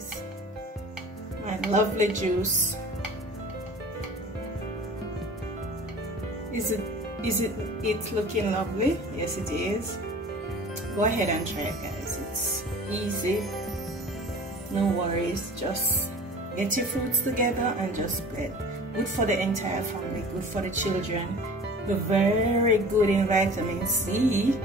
guys, my lovely juice. Is it looking lovely? Yes, it is. Go ahead and try it, guys. It's easy, no worries. Just get your fruits together and just blend. Good for the entire family, good for the children, very good in vitamin C.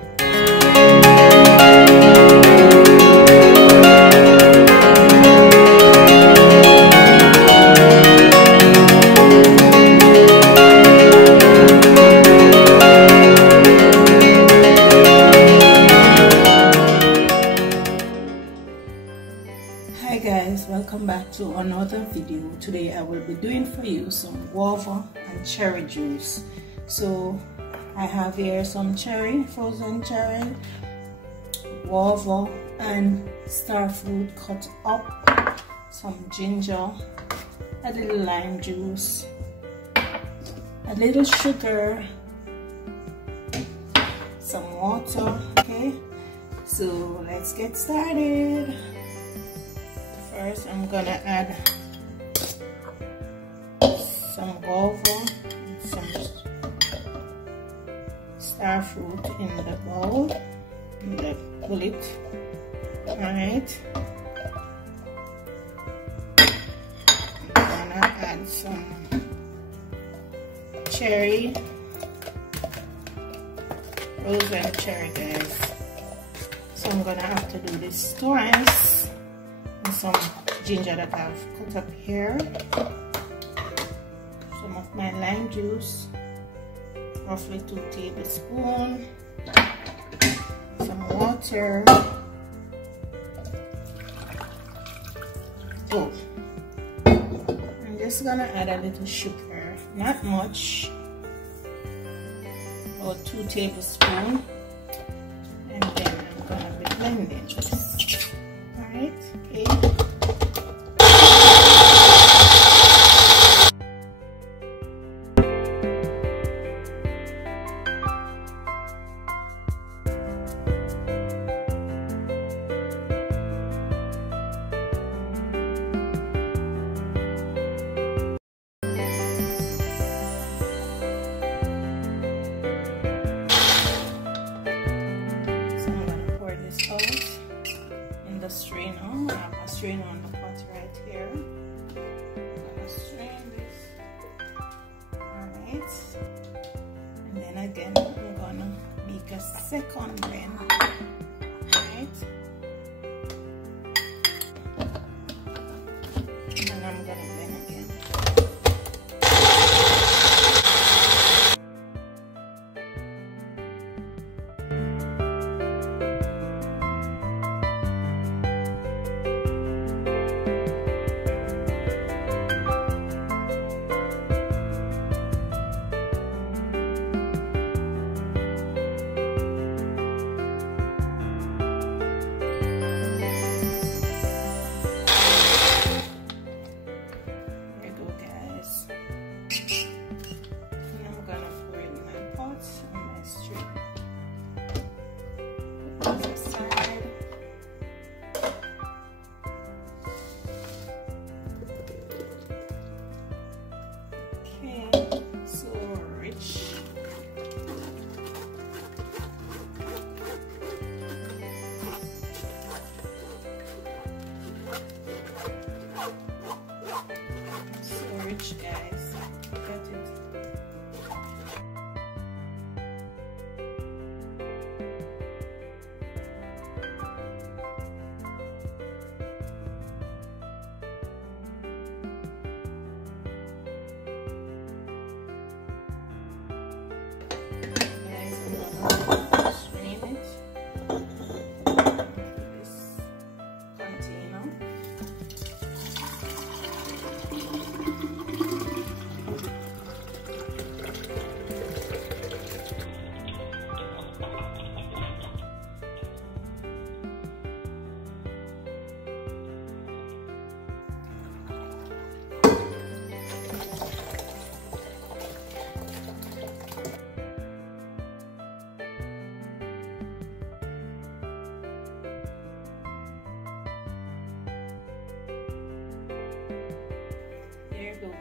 Hi guys, welcome back to another video. Today I will be doing for you some guava and cherry juice. So I have here some cherry, frozen cherry, guava and star fruit cut up, some ginger, a little lime juice, a little sugar, some water. Okay, so let's get started. First, I'm gonna add some guava, some star fruit in the bowl, in the bullet. Alright, I'm gonna add some cherry, frozen cherry, guys. So I'm gonna have to do this twice. Some ginger that I've cut up here, some of my lime juice, roughly 2 tablespoons, some water. Oh, I'm just gonna add a little sugar, not much, about 2 tablespoons, and then I'm gonna be blending this. Alright, okay. So I'm gonna pour this out. The strainer. I have a strainer on the pot right here. I'm gonna strain this. Alright. And then again, I'm gonna make a second blend. Alright. And then I'm gonna blend again.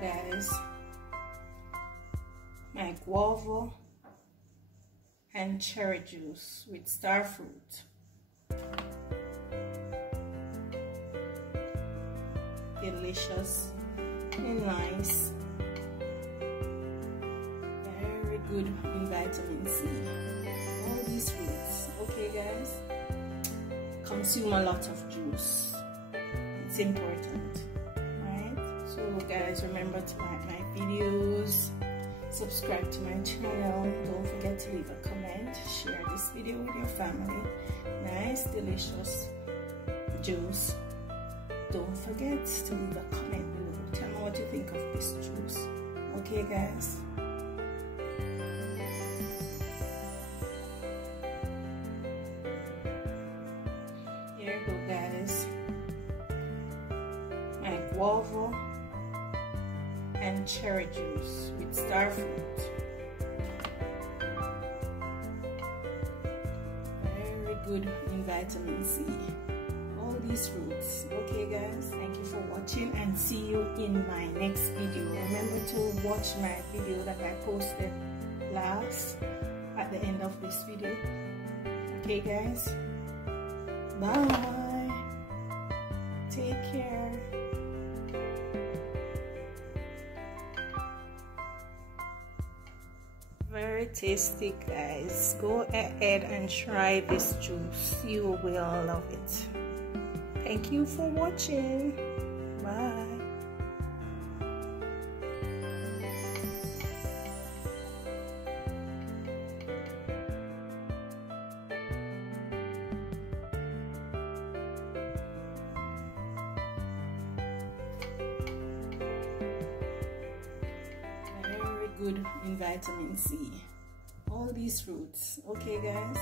guys, my guava and cherry juice with star fruit. Delicious and nice, very good in vitamin C. All these fruits. Okay guys, consume a lot of juice, it's important. Alright, so guys, remember to like my videos, subscribe to my channel, don't forget to leave a comment, share this video with your family. Nice delicious juice. Don't forget to leave a comment below, tell me what you think of this juice. Okay guys, here you go guys, my guava and cherry juice with star fruit. Very good in vitamin C. All these fruits. Okay guys, thank you for watching and see you in my next video. Remember to watch my video that I posted last at the end of this video. Okay guys, bye, take care. Very tasty guys, go ahead and try this juice, you will love it. Thank you for watching, bye. Very good in vitamin C. All these fruits. Okay guys.